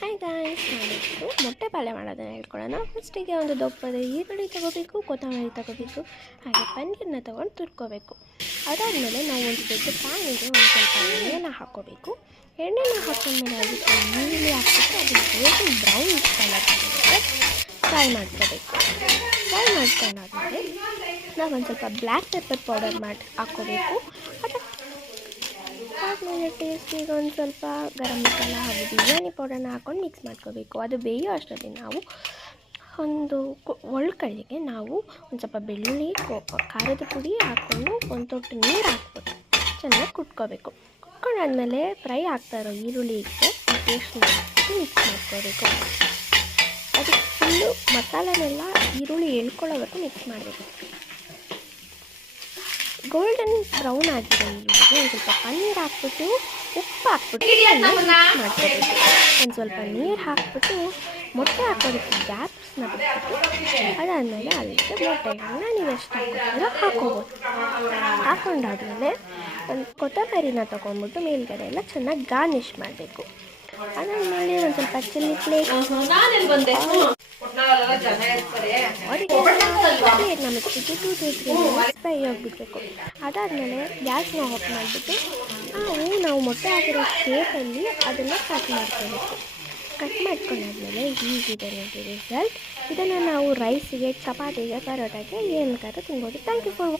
Hi guys, ನಾನಿತ್ತು ಮೊಟ್ಟೆ ಪಾಲ್ಯ ಮಾಡೋದನ್ನು ಹೇಳ್ಕೊಳ್ಳೋಣ. ಫಸ್ಟಿಗೆ ಒಂದು ದೊಪ್ಪದ ಈರುಳ್ಳಿ ತೊಗೋಬೇಕು, ಕೊತ್ತಂಬರಿ ತೊಗೋಬೇಕು, ಹಾಗೆ ಪನ್ನೀರನ್ನ ತೊಗೊಂಡು ತುರ್ಕೋಬೇಕು. ಅದಾದಮೇಲೆ ನಾವು ಒಂದು ದೊಡ್ಡ ಪ್ಯಾನಿಗೆ ಒಂದು ಸ್ವಲ್ಪ ಎಣ್ಣೆನ ಹಾಕ್ಕೋಬೇಕು. ಎಣ್ಣೆನ ಹಾಕೊಂಡ್ಮೇಲೆ ಅದಕ್ಕೆ ಈರುಳ್ಳಿ ಹಾಕ್ಬಿಟ್ಟು ಅದನ್ನು ಗೋಲ್ಡನ್ ಬ್ರೌನ್ ಕಲರ್ ಫ್ರೈ ಮಾಡ್ಕೋಬೇಕು. ಫ್ರೈ ಮಾಡ್ಕೊಂಡಾದ್ಮೇಲೆ ನಾವು ಒಂದು ಸ್ವಲ್ಪ ಬ್ಲ್ಯಾಕ್ ಪೆಪ್ಪರ್ ಪೌಡರ್ ಮಾಡಿ ಹಾಕ್ಕೋಬೇಕು. ಆದಮೇಲೆ ಟೇಸ್ಟಿಗೆ ಒಂದು ಸ್ವಲ್ಪ ಗರಂ ಮಸಾಲ ಹಾಗೂ ಬಿರಿಯಾನಿ ಪೌಡರ್ನ ಹಾಕ್ಕೊಂಡು ಮಿಕ್ಸ್ ಮಾಡ್ಕೋಬೇಕು. ಅದು ಬೇಯೋ ಅಷ್ಟರಲ್ಲಿ ನಾವು ಒಂದು ಒಳ್ಕಳ್ಳಿಗೆ ನಾವು ಒಂದು ಸ್ವಲ್ಪ ಬೆಳ್ಳುಳ್ಳಿ, ಖಾರದ ಪುಡಿ ಹಾಕ್ಕೊಂಡು ಒಂದು ತೊಟ್ಟು ನೀರು ಹಾಕ್ಬಿಟ್ಟು ಚೆನ್ನಾಗಿ ಕುಟ್ಕೋಬೇಕು. ಕುಟ್ಕೊಂಡಾದ್ಮೇಲೆ ಫ್ರೈ ಆಗ್ತಾ ಇರೋ ಈರುಳ್ಳಿಗೆ ಟೇಸ್ಟ್ನ ಮಿಕ್ಸ್ ಮಾಡ್ಕೋಬೇಕು. ಅದಕ್ಕೆ ಫುಲ್ಲು ಮಸಾಲೆನೆಲ್ಲ ಈರುಳ್ಳಿ ಎಳ್ಕೊಳ್ಳೋವರೆಗೂ ಮಿಕ್ಸ್ ಮಾಡಬೇಕು. ಗೋಲ್ಡನ್ ಬ್ರೌನ್ ಆಗಿರೋ ಈರುಳ್ಳಿಗೆ ಒಂದು ಸ್ವಲ್ಪ ಪನ್ನೀರ್ ಹಾಕ್ಬಿಟ್ಟು ಉಪ್ಪು ಹಾಕ್ಬಿಟ್ಟು ಮಾಡ್ಕೋಬೇಕು. ಒಂದು ಸ್ವಲ್ಪ ನೀರು ಹಾಕ್ಬಿಟ್ಟು ಮೊಟ್ಟೆ ಹಾಕೋದಕ್ಕೆ ಗ್ಯಾಪ್ಸ್ನ ಬಿಟ್ಬಿಟ್ಟು ಅದಾದಮೇಲೆ ಅದಕ್ಕೆ ಮೊಟ್ಟೆಗಳನ್ನ ನೀವು ಎಷ್ಟು ಹಾಕ್ಕೊತೀರೋ ಹಾಕ್ಕೋಬೋದು. ಹಾಕ್ಕೊಂಡಾದ್ಮೇಲೆ ಒಂದು ಕೊತ್ತಂಬರಿನ ತೊಗೊಂಡ್ಬಿಟ್ಟು ಮೇಲ್ಗಡೆ ಎಲ್ಲ ಚೆನ್ನಾಗಿ ಗಾರ್ನಿಷ್ ಮಾಡಬೇಕು. ಅದಾದಮೇಲೆ ಒಂದು ಸ್ವಲ್ಪ ಚಿಲ್ಲಿ ಫ್ಲೇಕ್ಸ್ ಫ್ರೈ ಆಗಿಬಿಡ್ಬೇಕು. ಅದಾದಮೇಲೆ ಗ್ಯಾಸ್ನ ಆಫ್ ಮಾಡಿಬಿಟ್ಟು ನಾವು ಮೊಟ್ಟೆ ಹಾಕಿರೋ ಶೇಪಲ್ಲಿ ಅದನ್ನು ಕಟ್ ಮಾಡ್ಕೋಬೇಕು. ಕಟ್ ಮಾಡ್ಕೊಂಡಾದ್ಮೇಲೆ ಹೀಗಿದೆ ನೋಡಿ ರಿಸಲ್ಟ್. ಇದನ್ನು ನಾವು ರೈಸಿಗೆ, ಚಪಾತಿಗೆ, ಪರೋಟಾಗೆ ಏನು ಬೇಕಾದ್ರೂ ತಿನ್ಬೋದು. Thank you for